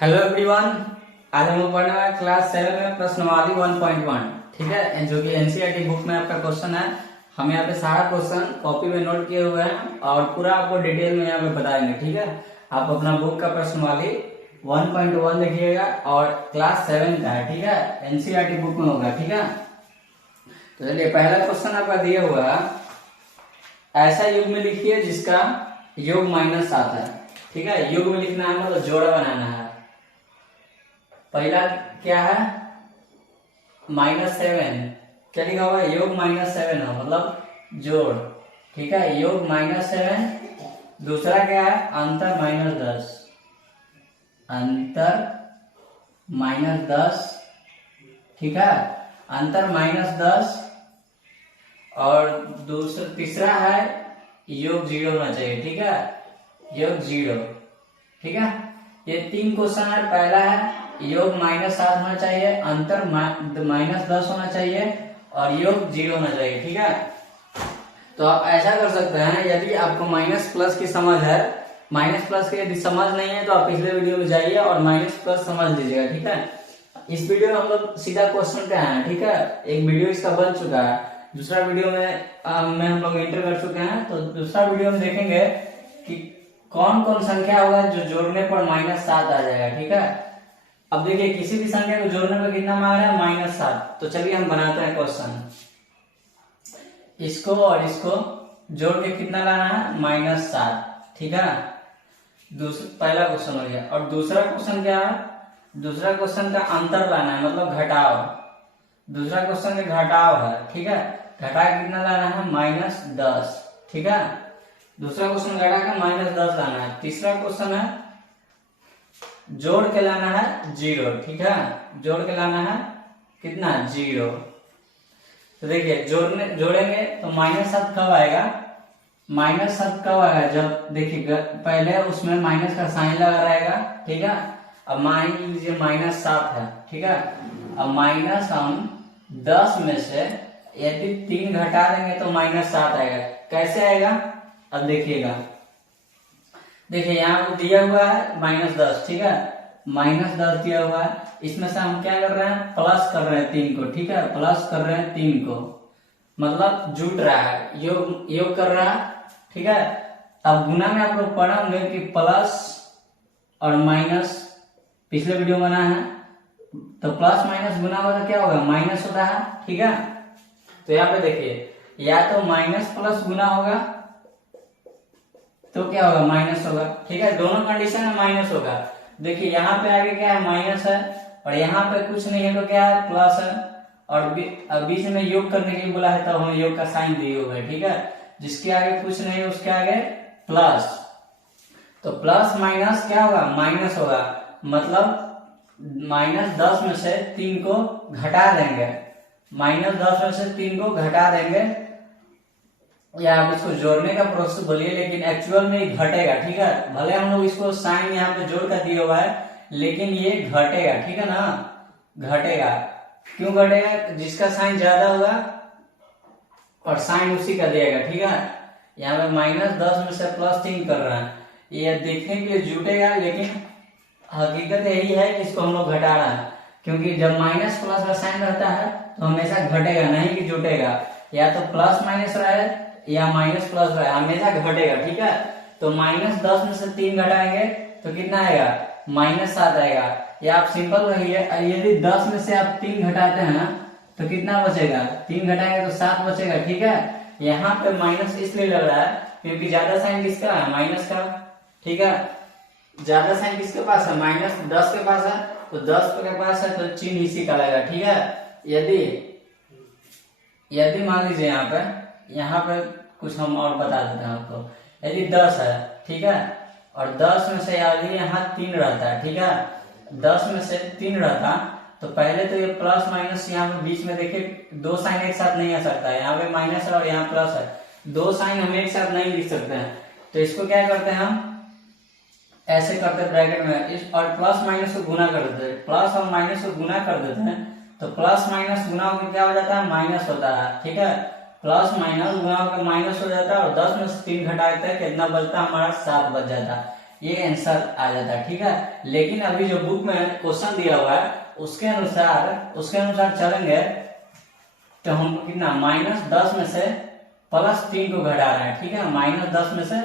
Hello everyone. आज हम लोग पढ़ने वाले क्लास 7 में प्रश्नवाली 1.1। ठीक है, जो कि एनसीईआरटी बुक में आपका क्वेश्चन है। हम यहाँ पे सारा क्वेश्चन कॉपी में नोट किए हुए हैं और पूरा आपको डिटेल में यहाँ पे बताएंगे। ठीक है, आप अपना बुक का प्रश्नवाली 1.1 लिखिएगा और क्लास 7 का है। ठीक है, एनसीईआरटी बुक में होगा। ठीक है, तो चलिए पहला क्वेश्चन आपका दिया हुआ है, ऐसा युग में लिखिए जिसका योग माइनस आता है। ठीक है, युग में लिखना है मतलब जोड़ा बनाना है। पहला क्या है, -7। क्या लिखा हुआ है, योग -7 है मतलब जोड़। ठीक है, योग -7। दूसरा क्या है, अंतर -10। अंतर -10। ठीक है, अंतर -10। और दूसरा तीसरा है योग 0 होना चाहिए। ठीक है, योग 0। ठीक है, ये 3 क्वेश्चन है। पहला है योग -7 होना चाहिए, अंतर -10 होना चाहिए और योग 0 होना चाहिए। ठीक है, तो आप ऐसा कर सकते हैं, यदि आपको माइनस प्लस की समझ है, माइनस प्लस की यदि समझ नहीं है तो आप पिछले वीडियो में जाइए और माइनस प्लस समझ लीजिएगा। ठीक है, इस वीडियो में हम लोग सीधा क्वेश्चन पे आए हैं। ठीक है, एक वीडियो इसका बन चुका है, दूसरा वीडियो में हम लोग एंटर कर चुके हैं। तो दूसरा वीडियो में देखेंगे कि कौन कौन संख्या होगा जो जोड़ने पर -7 आ जाएगा। ठीक है, अब देखिए किसी भी संख्या को जोड़ने पर कितना मांग रहा है, -7। तो चलिए हम बनाते हैं क्वेश्चन। इसको और इसको जोड़ के कितना लाना है, -7। ठीक है, पहला क्वेश्चन हो गया। और दूसरा क्वेश्चन क्या है, दूसरा क्वेश्चन का अंतर लाना है मतलब घटाव। दूसरा क्वेश्चन का घटाव है। ठीक है, घटा कितना लाना है, -10। ठीक है, दूसरा क्वेश्चन घटा कर -10 लाना है। तीसरा क्वेश्चन है जोड़ के लाना है 0। ठीक है, जोड़ के लाना है कितना, 0। तो देखिए जोड़ेंगे तो -7 कब आएगा, -7 कब आएगा, जब देखिए पहले उसमें माइनस का साइन लगा रहेगा। ठीक है, अब मान लीजिए -7 है। ठीक है, अब माइनस हम 10 में से यदि 3 घटा देंगे तो -7 आएगा। कैसे आएगा, अब देखिएगा, देखिए यहाँ पर दिया हुआ है -10। ठीक है, -10 दिया हुआ है, इसमें से हम क्या कर रहे हैं, प्लस कर रहे हैं 3 को। ठीक है, प्लस कर रहे हैं 3 को मतलब जुट रहा है, योग कर रहा है। ठीक है, अब गुना में आप लोग पढ़ा होंगे कि प्लस और माइनस पिछले वीडियो में बना है, तो प्लस माइनस गुना होगा तो क्या होगा, माइनस होता है। ठीक है, तो यहाँ पे देखिए या तो माइनस प्लस गुना होगा तो क्या होगा, माइनस होगा। ठीक है, दोनों कंडीशन में माइनस होगा। देखिए यहाँ पे आगे क्या है, माइनस है और यहाँ पे कुछ नहीं है तो क्या है, प्लस है। और बीच में योग करने के लिए बोला है तो हम योग का साइन दिए हुए। ठीक है, जिसके आगे कुछ नहीं उसके आगे प्लस, तो प्लस माइनस क्या होगा, माइनस होगा। मतलब -10 में से 3 को घटा देंगे, -10 में से 3 को घटा देंगे, या आप इसको जोड़ने का प्रोसेस बोलिए, लेकिन एक्चुअल में ये घटेगा। ठीक है, भले हम लोग इसको साइन यहाँ पे जोड़ कर दिया हुआ है लेकिन ये घटेगा। ठीक है ना, घटेगा। क्यों घटेगा, जिसका साइन ज्यादा होगा और साइन उसी का देगा। ठीक है, यहाँ पे -10 में से +3 कर रहा है, ये देखने के लिए जुटेगा लेकिन हकीकत यही है कि इसको हम लोग घटा रहा है, क्योंकि जब माइनस प्लस का साइन रहता है तो हमेशा घटेगा, नहीं कि जुटेगा। या तो प्लस माइनस रहे या माइनस प्लस रहे, हमेशा घटेगा। ठीक है, तो -10 में से 3 घटाएंगे तो कितना आएगा, -7 आएगा। या आप सिंपल रहिए, यदि 10 में से आप 3 घटाते हैं तो कितना बचेगा, 3 घटाएंगे तो 7 बचेगा। ठीक है, यहाँ पे माइनस इसलिए लग रहा है क्योंकि ज्यादा साइन किसका है, माइनस का। ठीक है, ज्यादा साइन किसके पास है, -10 के पास है, तो 10 के पास है तो चिन्ह इसी का लगेगा। ठीक है, यदि मान लीजिए यहाँ पे कुछ हम और बता देते हैं आपको। यदि 10 है, ठीक है, और 10 में से यदि यहाँ 3 रहता है। ठीक है, 10 में से 3 रहता तो पहले तो ये प्लस माइनस, यहाँ पे बीच में देखिए 2 साइन एक साथ नहीं आ सकता है, यहाँ पे माइनस है और यहाँ प्लस है, 2 साइन हम एक साथ नहीं लिख सकते हैं। तो इसको क्या करते हैं, हम ऐसे करते हैं ब्रैकेट में इस, और प्लस माइनस को गुना कर देते हैं, प्लस और माइनस को गुना कर देते हैं, तो प्लस माइनस गुना होकर क्या हो जाता है, माइनस होता है। ठीक है, प्लस माइनस गुना होकर माइनस हो जाता है और 10 में से 3 घटाते हैं कितना बचता है हमारा, 7 बच जाता है। ये आंसर आ जाता है, ठीक है। लेकिन अभी जो बुक में क्वेश्चन दिया हुआ है उसके अनुसार चलेंगे तो हमको कितना -10 में से +3 को घटा रहे हैं, ठीक है। -10 में से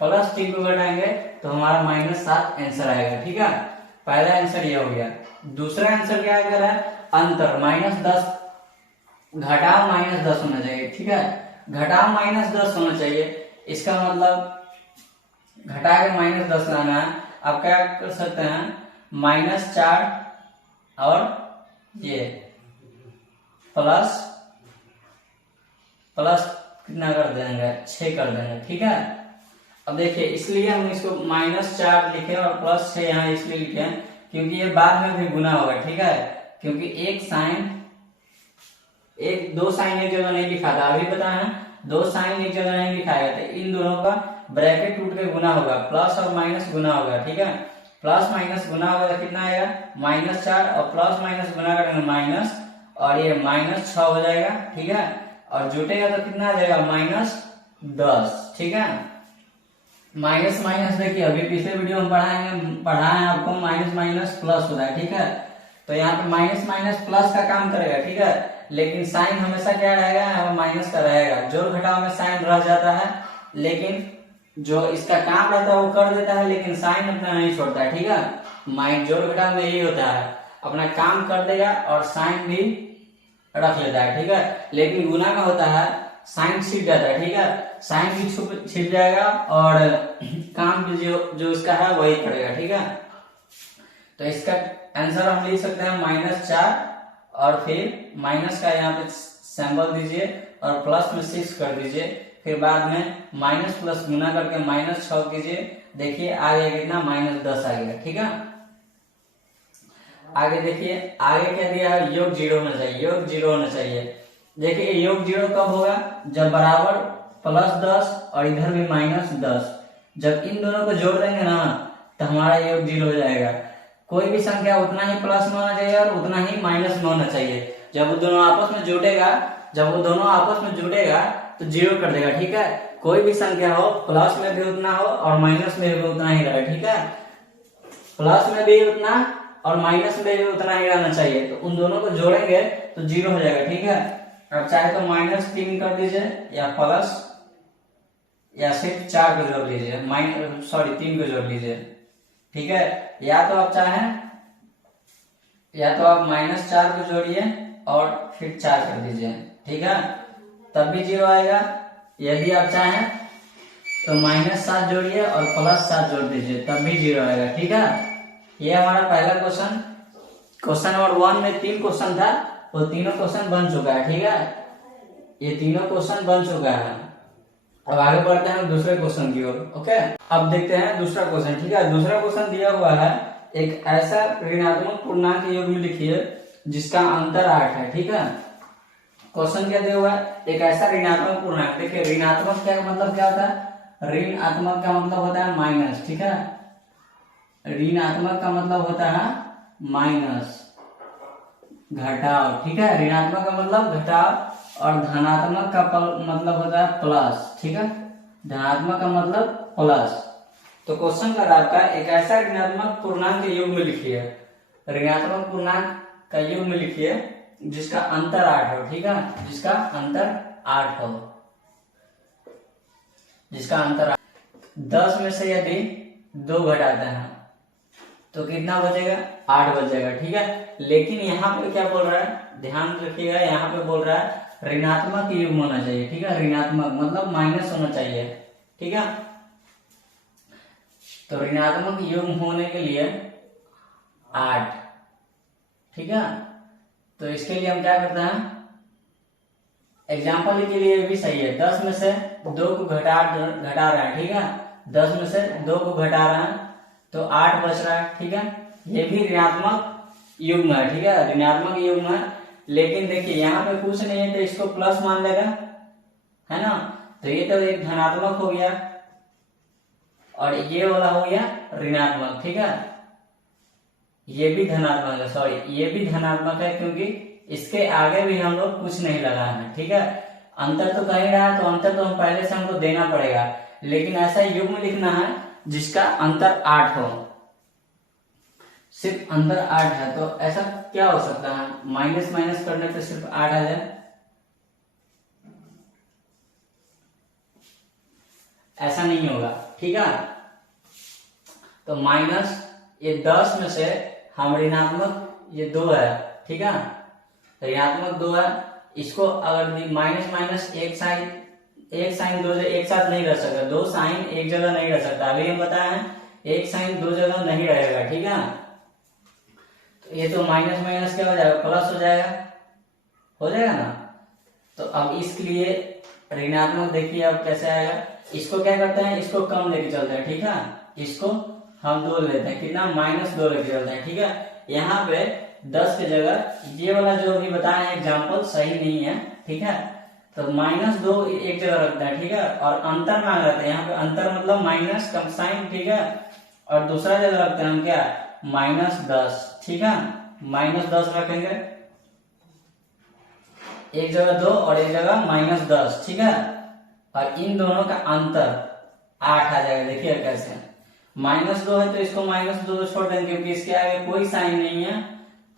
+3 को घटाएंगे तो हमारा -7 आंसर आएगा, ठीक है। पहला आंसर ये हो गया। दूसरा आंसर क्या कर रहा है, अंतर -10 घटाओ -10 होना चाहिए, ठीक है। घटाओ -10 होना चाहिए, इसका मतलब घटा के -10 लाना है। आप क्या कर सकते हैं, -4 और ये प्लस कितना कर देंगे, 6 कर देंगे, ठीक है। अब देखिए इसलिए हम इसको -4 लिखे और +6 यहाँ इसलिए लिखे क्योंकि ये बाद में भी गुना होगा, ठीक है। क्योंकि दो साइन एक जगह नहीं लिखा था, अभी पता है 2 साइन एक जगह नहीं लिखा गया था। इन दोनों का ब्रैकेट टूट के गुना होगा, प्लस और माइनस गुना होगा, ठीक है। प्लस माइनस गुना होगा तो कितना आएगा, -4 और प्लस माइनस गुना करेंगे माइनस, और ये -6 हो जाएगा, ठीक है। और जुटेगा तो कितना आ जाएगा, -10, ठीक है। माइनस माइनस देखिए अभी पिछले वीडियो में पढ़ाए आपको माइनस माइनस प्लस होता है, ठीक है। तो यहाँ पे माइनस माइनस प्लस का काम करेगा, ठीक है। लेकिन साइन हमेशा क्या रहेगा, माइनस का रहेगा। जोड़ घटाव में साइन रह जाता है, लेकिन जो इसका काम रहता है वो कर देता है, लेकिन साइन अपना नहीं छोड़ता है, ठीक है। जोड़ घटाव में यही होता है, अपना काम कर देगा और साइन भी रख लेता है, ठीक है। लेकिन गुना का होता है साइन छिप जाता है, ठीक है। साइन भी छिप जाएगा और काम भी जो इसका है वही करेगा, ठीक है। तो इसका आंसर हम लिख सकते हैं -4 और फिर माइनस का यहाँ पे सिंबल दीजिए और प्लस में 6 कर दीजिए, फिर बाद में माइनस प्लस गुना करके -6 कीजिए। देखिए आ गया कितना, -10 आ गया, ठीक है। आगे देखिए, आगे क्या दिया है, योग 0 होना चाहिए, योग 0 होना चाहिए। देखिए योग 0 कब होगा, जब बराबर +10 और इधर भी -10, जब इन दोनों को जोड़ देंगे ना तो हमारा योग 0 हो जाएगा। कोई भी संख्या उतना ही प्लस में होना चाहिए और उतना ही माइनस में होना चाहिए। जब वो दोनों आपस में जुटेगा तो 0 कर देगा, ठीक है। कोई भी संख्या हो, प्लस में भी उतना हो और माइनस में भी उतना ही रहे, ठीक है। प्लस में भी उतना और माइनस में भी उतना ही रहना चाहिए। तो उन दोनों को जोड़ेंगे तो 0 हो जाएगा, ठीक है। अब चाहे तो -3 कर दीजिए या प्लस या सिर्फ 4 को जोड़ लीजिए, 3 को जोड़ लीजिए, ठीक है। या तो आप -4 को जोड़िए और फिर 4 कर दीजिए, ठीक है, तब भी 0 आएगा। यदि आप चाहें तो -7 जोड़िए और +7 जोड़ दीजिए, तब भी 0 आएगा, ठीक है। ये हमारा पहला क्वेश्चन नंबर 1 में 3 क्वेश्चन था, वो तीनों क्वेश्चन बन चुका है, ठीक है। ये तीनों क्वेश्चन बन चुका है। अब आगे बढ़ते हैं दूसरे क्वेश्चन की ओर, ओके। अब देखते हैं दूसरा क्वेश्चन, ठीक है। दूसरा क्वेश्चन दिया हुआ है, एक ऐसा ऋणात्मक पूर्णांक योग में लिखिए जिसका अंतर 8 है, ठीक है। क्वेश्चन क्या दिया हुआ है, एक ऐसा ऋणात्मक पूर्णांक। देखिए ऋणात्मक क्या मतलब क्या होता है, ऋणात्मक का मतलब होता है माइनस, ठीक है। ऋणात्मक का मतलब होता है माइनस, घटाव, ठीक है। ऋणात्मक का मतलब घटाव और धनात्मक का मतलब होता है प्लस, ठीक है। धनात्मक का मतलब प्लस। तो क्वेश्चन का आपका एक ऐसा ऋणात्मक पूर्णांक के योग में लिखिए, ऋणात्मक पूर्णांक का योग में लिखिए जिसका अंतर 8 हो, ठीक है। जिसका अंतर 8 हो, जिसका अंतर 10 में से यदि 2 घटाते हैं तो कितना बचेगा, 8 बचेगा, ठीक है। लेकिन यहाँ पे क्या बोल रहा है, ध्यान रखिएगा, यहाँ पे बोल रहा है ऋणात्मक युग्म होना चाहिए, ठीक है। ऋणात्मक मतलब माइनस होना चाहिए, ठीक है। तो ऋणात्मक युग्म होने के लिए 8, ठीक है। तो इसके लिए हम क्या करते हैं, एग्जाम्पल के लिए भी सही है। 10 में से 2 को घटा रहे हैं, ठीक है। 10 में से 2 को घटा रहे हैं तो 8 बच रहा है, ठीक है। ये भी ऋणात्मक युग्म है, ठीक है, ऋणात्मक युग्म है। लेकिन देखिए यहाँ पे कुछ नहीं है तो इसको प्लस मान लेगा, है ना। तो ये तो एक धनात्मक हो गया और ये वाला हो गया ऋणात्मक, ठीक है। ये भी धनात्मक है, ये भी धनात्मक है क्योंकि इसके आगे भी हम लोग कुछ नहीं लगाए हैं, ठीक है। अंतर तो कहीं रहा तो अंतर तो हम पहले से हमको देना पड़ेगा, लेकिन ऐसा युग्म लिखना है जिसका अंतर 8 हो, सिर्फ अंतर 8 है, तो ऐसा क्या हो सकता है, माइनस माइनस करने पे सिर्फ 8 आ जाए, ऐसा नहीं होगा, ठीक है। तो माइनस ये 10 में से हम ऋणात्मक ये 2 है, ठीक है, तो ऋणात्मक 2 है, इसको अगर माइनस माइनस एक साइन दो एक साथ नहीं रह सकता, दो साइन एक जगह नहीं रह सकता, अभी हम बताए हैं एक साइन दो जगह नहीं रहेगा, ठीक है। तो ये तो माइनस माइनस क्या हो जाएगा, प्लस हो जाएगा ना। तो अब इसके लिए ऋणात्मक देखिए अब कैसे आएगा, इसको क्या करते हैं, इसको कम लेके चलते हैं, ठीक है, इसको हम 2 लेते हैं, कितना, -2 लेके चलते हैं, ठीक है। यहाँ पे 10 की जगह ये वाला जो अभी बताए हैं एग्जाम्पल सही नहीं है, ठीक है, तो -2 एक जगह रखते हैं, ठीक है, और अंतर मांग रहे थे, यहाँ पे अंतर मतलब माइनस कम साइन, ठीक है, और दूसरा जगह रखते हैं हम क्या, -10, ठीक है, -10 रखेंगे, एक जगह 2 और एक जगह -10, ठीक है, और इन दोनों का अंतर 8 आ जाएगा, देखिए कैसे, -2 है तो इसको -2 छोड़ देंगे क्योंकि इसके आगे कोई साइन नहीं है,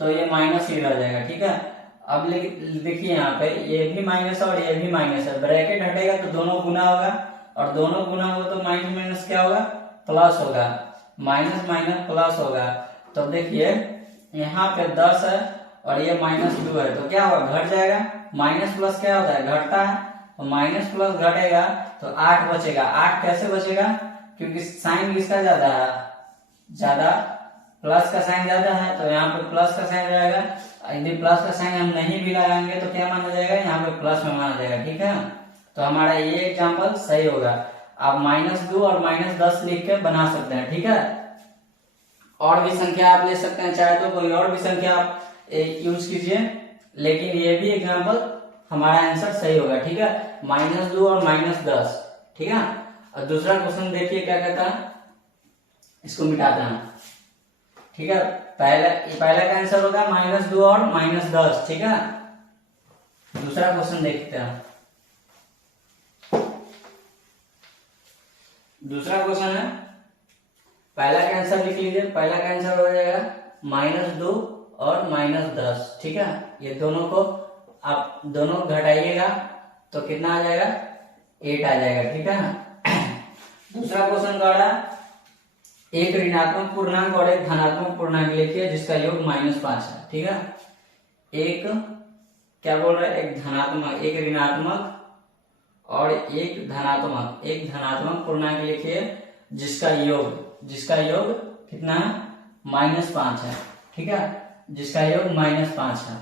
तो ये माइनस ही रह जाएगा, ठीक है। अब देखिए यहाँ पे ये भी माइनस है और ये भी माइनस है, ब्रैकेट हटेगा तो दोनों गुना होगा, और दोनों गुना होगा तो माइनस माइनस क्या होगा, प्लस होगा, माइनस माइनस प्लस होगा। तो देखिए यहाँ पे 10 है और ये -2 है, तो क्या होगा, घट जाएगा, माइनस प्लस क्या होता है, घटता है, तो माइनस प्लस घटेगा तो 8 बचेगा। 8 कैसे बचेगा, क्योंकि साइन किसका ज्यादा है, ज्यादा, प्लस का साइन ज्यादा है, तो यहाँ पे प्लस का साइन रहेगा, यदि प्लस का साइन हम नहीं भी लगाएंगे तो क्या माना जाएगा, यहाँ पे प्लस में माना जाएगा, ठीक है। तो हमारा ये एग्जाम्पल सही होगा। आप -2 और -10 लिख के बना सकते हैं, ठीक है। और भी संख्या आप ले सकते हैं, चाहे तो कोई और भी संख्या आप यूज कीजिए, लेकिन ये भी एग्जाम्पल हमारा आंसर सही होगा, ठीक है, -2 और -10, ठीक है। और दूसरा क्वेश्चन देखिए क्या कहता है, इसको मिटाते हैं, ठीक है, पहले का आंसर होगा -2 और -10, ठीक है। दूसरा क्वेश्चन देखते हैं, दूसरा क्वेश्चन है, पहला का आंसर लिख लीजिए, पहला का आंसर हो जाएगा -2 और -10, ठीक है, ये दोनों को आप दोनों घटाइएगा तो कितना आ जाएगा, 8 आ जाएगा, ठीक है ना। दूसरा क्वेश्चन कह रहा है एक ऋणात्मक पूर्णांक और एक धनात्मक पूर्णांक लिखिए जिसका योग -5 है, ठीक है। एक क्या बोल रहा है, एक धनात्मक, एक ऋणात्मक और एक धनात्मक पूर्णांक लिखिए जिसका योग कितना है, -5 है, ठीक है, जिसका योग -5 है,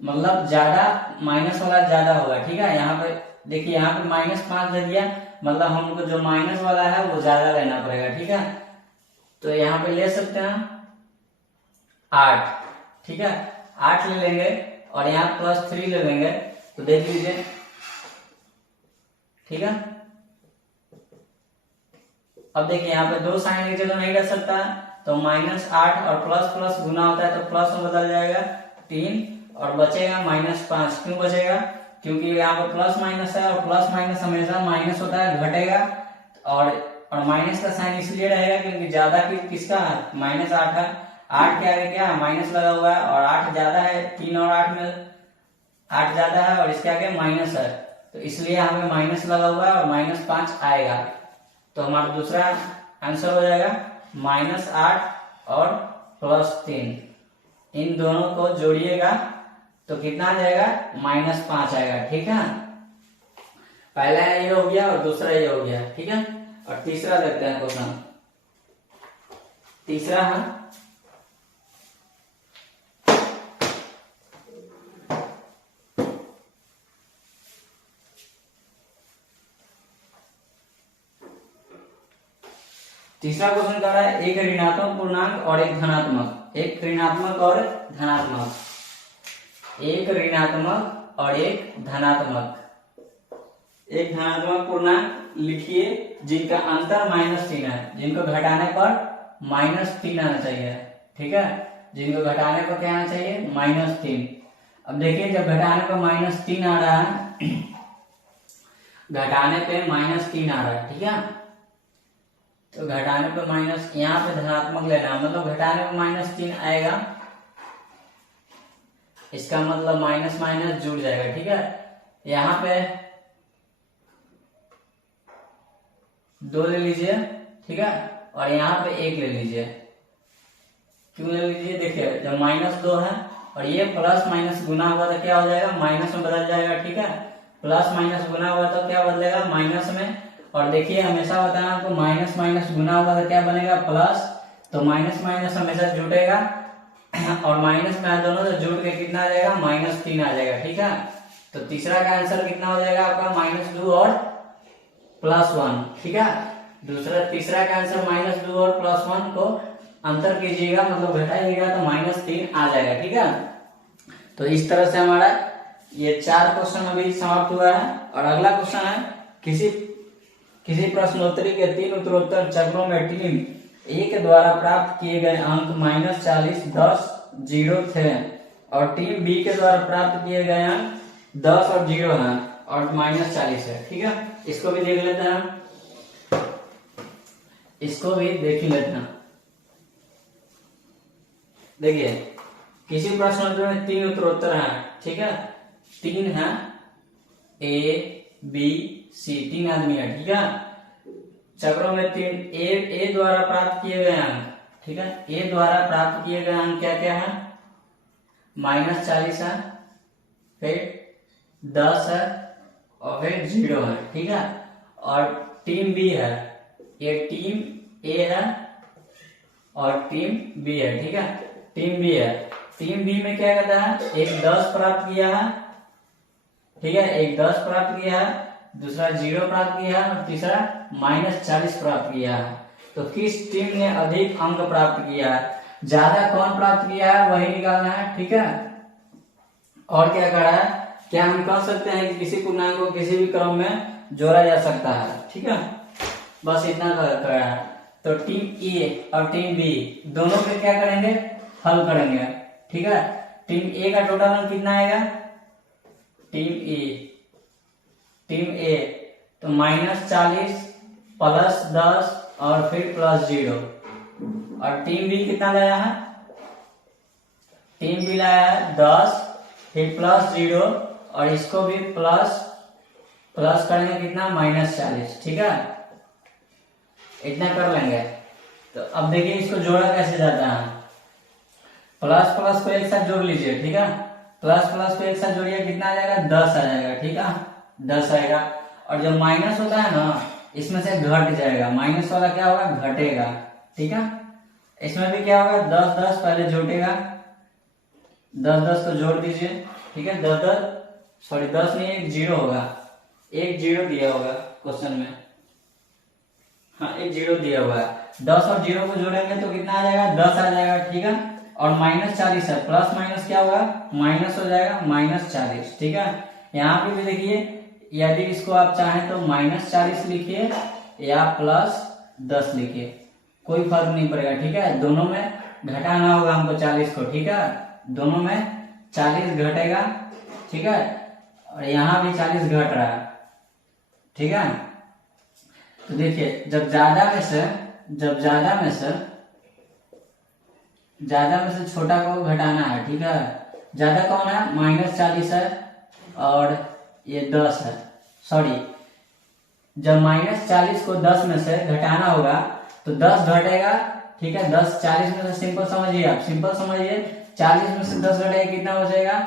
मतलब ज्यादा, माइनस वाला ज्यादा होगा, ठीक है। यहाँ पे देखिए, यहाँ पे -5 दे दिया, मतलब हमको जो माइनस वाला है वो ज्यादा लेना पड़ेगा, ठीक है। तो यहाँ पे ले सकते हैं 8, ठीक है, 8 ले लेंगे और यहाँ +3 ले लेंगे, तो देख लीजिए, ठीक है। अब देखिए यहाँ पे 2 साइन की जगह नहीं रह सकता, तो -8 और प्लस गुना होता है तो प्लस में बदल जाएगा 3 और बचेगा -5। क्यों बचेगा, क्योंकि यहाँ पे प्लस माइनस है और प्लस माइनस हमेशा माइनस होता है, घटेगा, और माइनस का साइन इसलिए रहेगा क्योंकि ज्यादा किसका है, -8 है, 8 के आगे क्या है, माइनस लगा हुआ है, और 8 ज्यादा है, 3 और 8 में 8 ज्यादा है और इसके आगे माइनस है, तो इसलिए हमें माइनस लगा हुआ है और -5 आएगा। तो हमारा दूसरा आंसर हो जाएगा -8 और +3, इन दोनों को जोड़िएगा तो कितना आ जाएगा, -5 आएगा, ठीक है। पहला ये हो गया और दूसरा ये हो गया, ठीक है। और तीसरा देखते हैं क्वेश्चन, तीसरा है तीसरा क्वेश्चन कह रहा है एक ऋणात्मक पूर्णांक और एक धनात्मक, एक ऋणात्मक और धनात्मक, एक ऋणात्मक और एक धनात्मक, एक धनात्मक पूर्णांक लिखिए जिनका अंतर -3 है, जिनको घटाने पर -3 आना चाहिए, ठीक है, जिनको घटाने पर क्या आना चाहिए, -3। अब देखिए जब घटाने पर -3 आ रहा है, घटाने पे -3 आ रहा है, ठीक है, तो घटाने पे माइनस, यहाँ पे धनात्मक लेना, मतलब घटाने पे -3 आएगा, इसका मतलब माइनस माइनस जुड़ जाएगा। ठीक है, यहाँ पे 2 ले लीजिए, ठीक है, और यहाँ पे 1 ले लीजिए। क्यों ले लीजिए, देखिए जब -2 है और ये प्लस माइनस गुना हुआ तो क्या हो जाएगा, माइनस में बदल जाएगा। ठीक है, प्लस माइनस गुना हुआ तो क्या बदलेगा, माइनस में। और देखिए हमेशा बताना आपको, माइनस माइनस गुना हुआ तो क्या बनेगा, प्लस। तो माइनस माइनस हमेशा जुटेगा और माइनस में दोनों तो जुड़ के कितना आ जाएगा, -3 आ जाएगा। ठीक है, तो तीसरा का आंसर कितना हो जाएगा आपका, -2 और +1। ठीक है, तीसरा का आंसर -2 और +1 को अंतर कीजिएगा, मतलब घटाइएगा तो -3 आ जाएगा। ठीक है, तो इस तरह से हमारा ये 4 क्वेश्चन अभी समाप्त हुआ है। और अगला क्वेश्चन है, किसी प्रश्नोत्तरी के 3 उत्तरोत्तर चक्रों में टीम ए के द्वारा प्राप्त किए गए अंक -40, 10, 0 थे और टीम बी के द्वारा प्राप्त किए गए अंक 10 और 0 हैं और -40 है। ठीक है, इसको भी देख लेते हैं, इसको भी देख लेते हैं। देखिए किसी प्रश्नोत्तरी में 3 उत्तरोत्तर हैं, ठीक है, 3 हैं, ए बी सी, 3 आदमी है। ठीक है, चक्रों में 3, ए द्वारा प्राप्त किए गए अंक, ठीक है, ए द्वारा प्राप्त किए गए अंक क्या क्या है, -40 है, फिर 10 है और फिर 0 है। ठीक है, और टीम बी है, ये टीम ए है और टीम बी है। ठीक है, टीम बी है, टीम बी में क्या कहता है, एक 10 प्राप्त किया है, ठीक है, एक 10 प्राप्त किया है, दूसरा 0 प्राप्त किया है और तीसरा -40 प्राप्त किया है। तो किस टीम ने अधिक अंक प्राप्त किया है, ज्यादा कौन प्राप्त किया है वही निकालना है। ठीक है, और क्या करा है, क्या हम कह सकते हैं कि किसी पूर्णांक को किसी भी क्रम में जोड़ा जा सकता है। ठीक है, बस इतना करा है। तो टीम ए और टीम बी दोनों पे क्या करेंगे, हल करेंगे। ठीक है, टीम ए का टोटल अंक कितना आएगा, टीम ए तो -40 +10 और फिर +0। और टीम बी कितना लाया है, टीम बी लाया है 10 फिर +0 और इसको भी प्लस करेंगे कितना, -40। ठीक है, इतना कर लेंगे। तो अब देखिए इसको जोड़ा कैसे जाता है, प्लस प्लस को एक साथ जोड़ लीजिए। ठीक है, प्लस प्लस को एक साथ जोड़िए, कितना आ जाएगा, 10 आ जाएगा। ठीक है, 10 आएगा। और जब माइनस होता है ना, इसमें से घट जाएगा, माइनस वाला क्या होगा, घटेगा। ठीक है, इसमें भी क्या होगा, 10 10 पहले जोड़ेगा, 10 10 को जोड़ दीजिए। ठीक है, 10 नहीं, एक 0 होगा, एक 0 दिया होगा क्वेश्चन में, हाँ एक 0 दिया हुआ है। 10 और 0 को जोड़ेंगे तो कितना आ जाएगा, 10 आ जाएगा। ठीक है, और -40 है, प्लस माइनस क्या होगा, माइनस हो जाएगा, -40। ठीक है, यहाँ पे भी देखिए, यदि इसको आप चाहें तो -40 लिखिए या +10 लिखिए, कोई फर्क नहीं पड़ेगा। ठीक है, दोनों में घटाना होगा हमको 40 को। ठीक है, दोनों में 40 घटेगा। ठीक है, और यहाँ भी 40 घट रहा है। ठीक है, तो देखिए जब ज्यादा में से छोटा को घटाना है। ठीक है, ज्यादा कौन है, -40 है और ये 10 है, सॉरी, जब -40 को 10 में से घटाना होगा तो 10 घटेगा। ठीक है, 10 40 में से, सिंपल समझिए आप, सिंपल समझिए, 40 में से 10 घटेगा, कितना बचेगा,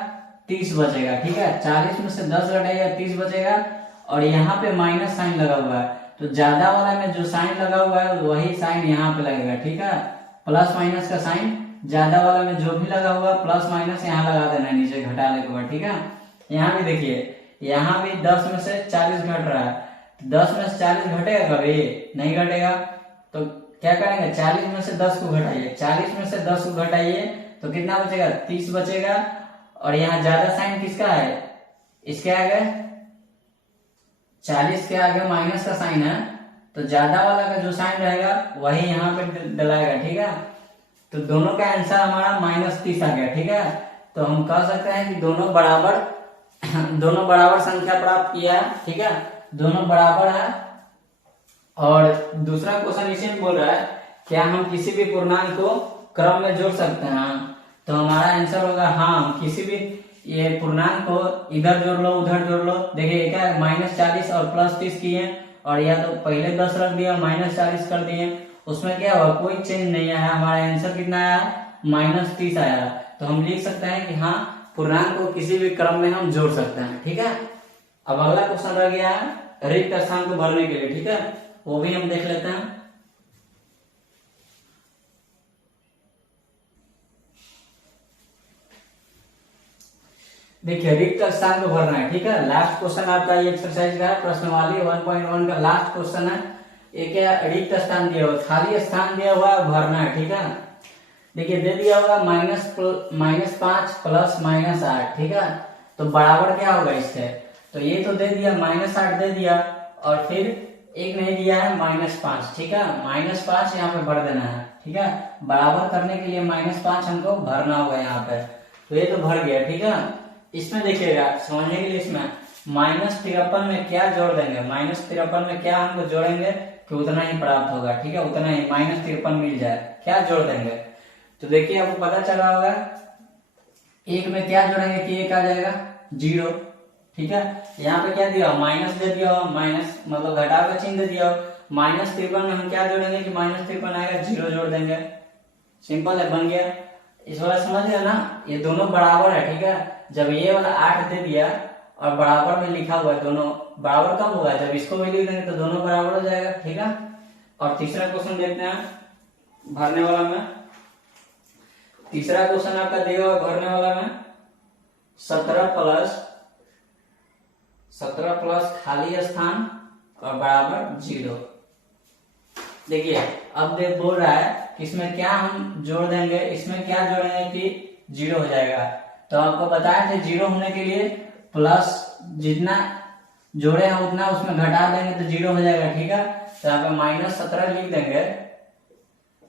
30 बचेगा। ठीक है, 40 में से 10 घटेगा, 30 बचेगा। और यहाँ पे माइनस साइन लगा हुआ है, तो ज्यादा वाला में जो साइन लगा हुआ है वही साइन यहाँ पे लगेगा। ठीक है, प्लस माइनस का साइन ज्यादा वाला में जो भी लगा हुआ प्लस माइनस यहाँ लगा देना है नीचे घटाने के बाद। ठीक है, यहाँ भी देखिए, यहाँ भी 10 में से 40 घट रहा है, 10 में से 40 घटेगा कभी नहीं घटेगा। तो क्या करेंगे, 40 में से 10 को घटाइए, 40 में से 10 को घटाइए तो कितना बचेगा, 30 बचेगा। और यहाँ ज्यादा साइन किसका है, इसके आगे, 40 के आगे माइनस का साइन है, तो ज्यादा वाला का जो साइन रहेगा वही यहाँ पे डलाएगा। ठीक है, तो दोनों का आंसर हमारा -30 आ गया। ठीक है, तो हम कह सकते हैं कि दोनों बराबर संख्या प्राप्त किया है। ठीक है, दोनों बराबर है और दूसरा क्वेश्चन इसी में बोल रहा है क्या हम किसी भी पूर्णांक को क्रम में जोड़ सकते हैं, तो हमारा आंसर होगा हाँ, किसी भी ये पूर्णांक को इधर जोड़ लो उधर जोड़ लो। देखिए क्या -40 और +30 किए, और या तो पहले 10 रख दिया -40 कर दिए, उसमें क्या हुआ कोई चेंज नहीं आया, हमारा आंसर कितना आया -30 आया। तो हम लिख सकते हैं कि हाँ पूर्णांक को किसी भी क्रम में हम जोड़ सकते हैं। ठीक है, अब अगला क्वेश्चन रह गया है रिक्त स्थान को भरने के लिए। ठीक है, वो भी हम देख लेते हैं। देखिए रिक्त स्थान को भरना है। ठीक है, लास्ट क्वेश्चन आपका ये एक्सरसाइज का है, प्रश्नवाली 1.1 का लास्ट क्वेश्चन है। ये क्या रिक्त स्थान दिया हुआ, खाली स्थान दिया हुआ है, भरना है। ठीक है, देखिए दे दिया होगा -5 प्लस -8। ठीक है, तो बराबर क्या होगा इसके, तो ये तो दे दिया -8 दे दिया, और फिर एक नहीं दिया है -5। ठीक है, -5 यहाँ पे भर देना है। ठीक है, बराबर करने के लिए -5 हमको भरना होगा यहाँ पे, तो ये तो भर गया। ठीक है, इसमें देखिएगा समझने के लिए, इसमें -53 में क्या जोड़ देंगे, -53 में क्या हमको जोड़ेंगे कि उतना ही प्राप्त होगा। ठीक है, उतना ही -53 मिल जाए, क्या जोड़ देंगे। तो देखिए आपको पता चला होगा, एक में क्या जोड़ेंगे कि एक आ जाएगा 0। ठीक है, यहाँ पे क्या दिया माइनस दे दिया, माइनस मतलब घटाव का चिन्ह दे दिया। -53 में हम क्या जोड़ेंगे कि -53 आएगा, 0 जोड़ देंगे। सिंपल है, बन गया। इस वाला समझ गया ना, ये दोनों बराबर है। ठीक है, जब ये वाला 8 दे दिया और बराबर में लिखा हुआ है, दोनों बराबर कब होगा, जब इसको भी लिख देंगे तो दोनों बराबर हो जाएगा। ठीक है, और तीसरा क्वेश्चन देखते हैं भरने वाला में। तीसरा क्वेश्चन आपका दिया हुआ भरने वाला में 17 प्लस खाली स्थान और बराबर 0। देखिए अब देख बोल रहा है कि इसमें क्या हम जोड़ देंगे, इसमें क्या जोड़ेंगे कि 0 हो जाएगा। तो आपको बताया था 0 होने के लिए प्लस जितना जोड़े हैं उतना उसमें घटा देंगे तो 0 हो जाएगा। ठीक है, तो यहाँ पे -17 लिख देंगे,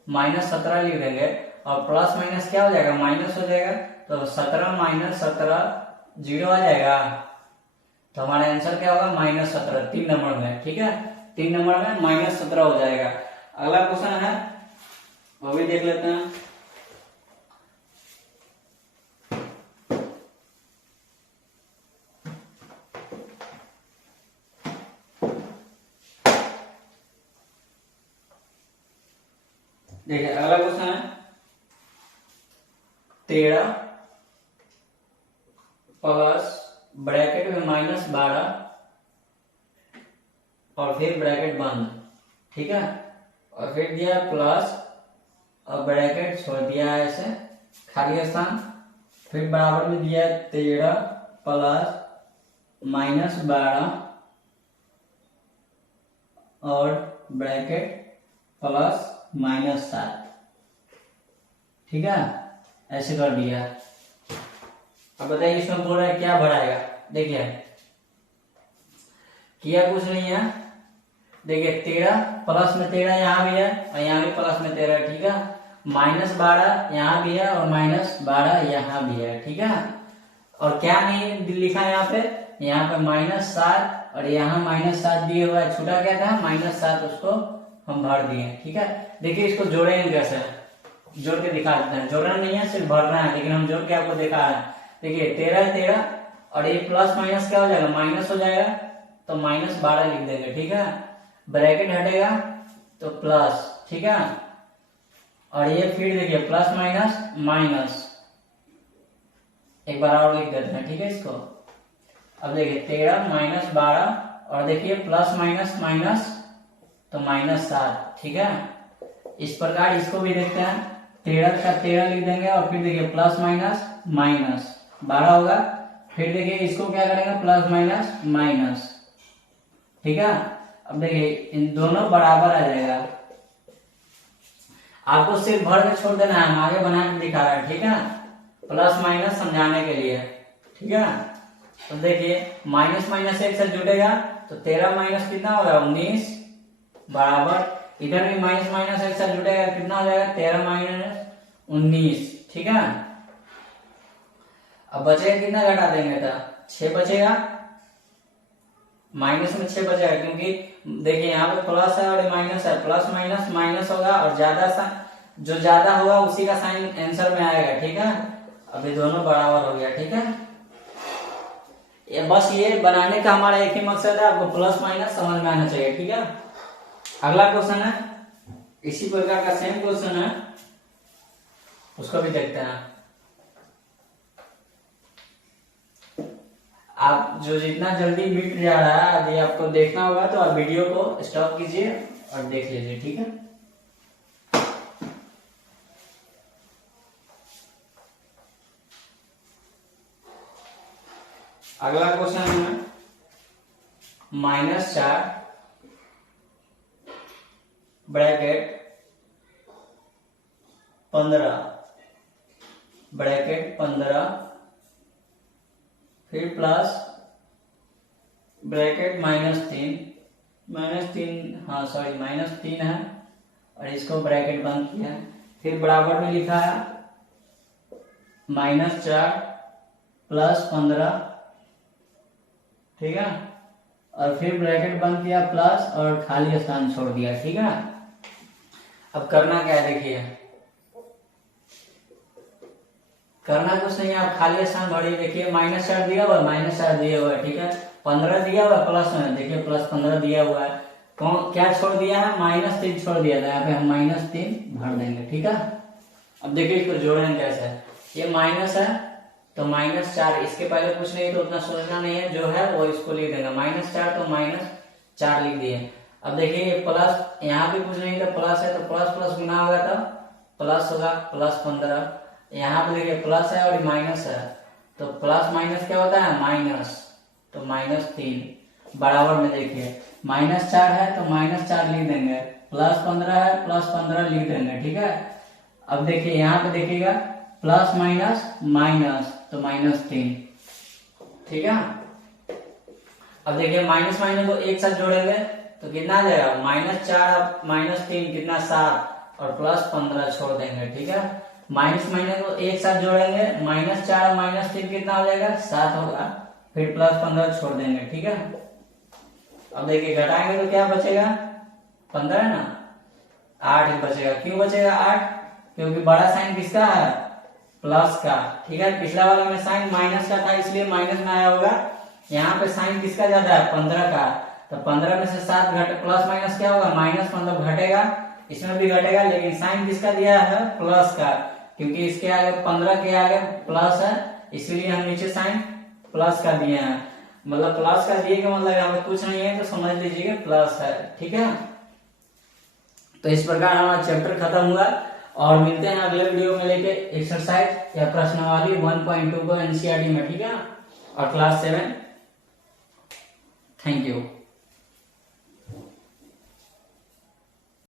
-17 लिख देंगे, और प्लस माइनस क्या हो जाएगा माइनस हो जाएगा, तो 17 - 17 0 आ जाएगा। तो हमारा आंसर क्या होगा -17, 3 नंबर में। ठीक है, 3 नंबर में -17 हो जाएगा। अगला क्वेश्चन है वो भी देख लेते हैं। देखिए अगला क्वेश्चन है 13 प्लस ब्रैकेट में -12 और फिर ब्रैकेट बंद। ठीक है, और फिर दिया प्लस और ब्रैकेट छोड़ दिया है ऐसे खाली स्थान, फिर बराबर में दिया 13 प्लस -12 और ब्रैकेट प्लस -7। ठीक है, ऐसे कर दिया। अब बताइए इसमें बोल रहा है क्या बढ़ाएगा। देखिए किया कुछ नहीं है। देखिए 13 प्लस में 13 यहाँ भी है और यहाँ भी प्लस में 13। ठीक है, -12 यहाँ भी है और -12 यहाँ भी है। ठीक है, और क्या नहीं लिखा है यहाँ पे, यहाँ पे -7 और यहाँ -7 दिए हुआ है, छूटा क्या था -7, उसको हम भर दिए। ठीक है, देखिए इसको जोड़ेंगे कैसे, जोड़ के दिखा देते हैं। जोड़ना नहीं है, सिर्फ भरना है, लेकिन हम जोड़ के आपको दिखा रहे हैं। देखिए 13 और ये प्लस माइनस क्या हो जाएगा माइनस हो जाएगा, तो -12 लिख देंगे। ठीक है, ब्रैकेट हटेगा तो प्लस। ठीक है, और ये फिर देखिए प्लस माइनस एक बार और लिख देते हैं। ठीक है, इसको अब देखिए 13 -12 और देखिए प्लस माइनस तो -7। ठीक है, इस प्रकार इसको भी देखते हैं। 13 का 13 लिख देंगे और फिर देखिए प्लस माइनस 12 होगा, फिर देखिए इसको क्या करेंगे प्लस माइनस। ठीक है, अब देखिए इन दोनों बराबर आ जाएगा। आपको सिर्फ भर के छोड़ देना है, हम आगे बना के दिखा रहे हैं। ठीक है, प्लस माइनस समझाने के लिए। ठीक है, तो देखिए माइनस एक से जुड़ेगा तो 13 माइनस कितना होगा 19 बराबर, इधर भी माइनस एक से जुड़ेगा कितना हो जाएगा 13 - 19। ठीक है, अब बचेगा कितना घटा देंगे तो 6 बचेगा, माइनस में 6 बचेगा क्योंकि देखिए यहाँ पे प्लस है और माइनस है, प्लस माइनस माइनस होगा और ज्यादा सा जो ज्यादा होगा उसी का साइन आंसर में आएगा, ठीक है। अभी दोनों बराबर हो गया, ठीक है। ये बस ये बनाने का हमारा एक ही मकसद है, आपको प्लस माइनस समझ में आना चाहिए, ठीक है। अगला क्वेश्चन है इसी प्रकार का सेम क्वेश्चन है, उसको भी देखते हैं। आप जो जितना जल्दी मिट जा रहा है अभी आपको देखना होगा तो आप वीडियो को स्टॉप कीजिए और देख लीजिए, ठीक है। अगला क्वेश्चन है -4 ब्रैकेट 15 ब्रैकेट 15 फिर प्लस ब्रैकेट -3 हाँ सॉरी -3 है और इसको ब्रैकेट बंद किया है। फिर बराबर में लिखा है -4 प्लस 15, ठीक है। और फिर ब्रैकेट बंद किया प्लस और खाली स्थान छोड़ दिया, ठीक है। अब करना क्या है, देखिए करना कुछ नहीं है, आप खाली स्थान भरिए। देखिए -4 दिया हुआ है, -4 दिया हुआ है, ठीक है। 15 दिया हुआ है प्लस में, देखिए प्लस 15 दिया हुआ है। कौन क्या छोड़ दिया है, -3 छोड़ दिया था, यहाँ पे हम -3 भर देंगे, ठीक है। अब देखिए इसको जोड़ेंगे कैसे, ये माइनस है तो -4, इसके पहले कुछ नहीं तो उतना सोचना नहीं है, जो है वो इसको लिख देंगे -4 तो -4 लिख दिए। अब देखिए ये प्लस, यहाँ पे कुछ नहीं तो प्लस है तो प्लस प्लस गुना होगा तो प्लस होगा +15। यहाँ पे देखिए प्लस है और माइनस है तो प्लस माइनस क्या होता है माइनस, तो -3 बराबर में देखिए -4 है तो -4 लिख देंगे, +15 है +15 लिख देंगे, ठीक है। अब देखिए यहाँ पे देखिएगा प्लस माइनस माइनस तो -3, ठीक है। अब देखिए माइनस माइनस को एक साथ जोड़ेंगे तो कितना आ जाएगा, -4 -3 कितना 7 और +15 छोड़ देंगे, ठीक है। माइनस माइनस को एक साथ जोड़ेंगे, -4 और -3 कितना हो जाएगा 7 होगा, फिर +15 छोड़ देंगे, ठीक है। अब देखिए घटाएंगे तो क्या बचेगा, 15 है ना, 8 बचेगा। क्यों बचेगा 8, क्योंकि बड़ा साइन किसका है, प्लस का, ठीक है। पिछला वाला में साइन माइनस का था इसलिए माइनस में आया होगा, यहाँ पे साइन किसका ज्यादा है 15 का, तो 15 में से 7 घट प्लस माइनस क्या होगा माइनस, मतलब घटेगा, इसमें भी घटेगा, लेकिन साइन किसका दिया है प्लस का, क्योंकि इसके आगे 15 के आगे प्लस है इसलिए हम नीचे साइन प्लस का दिए हैं। मतलब प्लस का दिए का मतलब यहाँ पे कुछ नहीं है तो समझ लीजिए प्लस है, ठीक है। तो इस प्रकार हमारा चैप्टर खत्म हुआ और मिलते हैं अगले वीडियो में लेके एक्सरसाइज या प्रश्नावली 1.2 को एनसीईआरटी में, ठीक है, और क्लास 7। Thank you.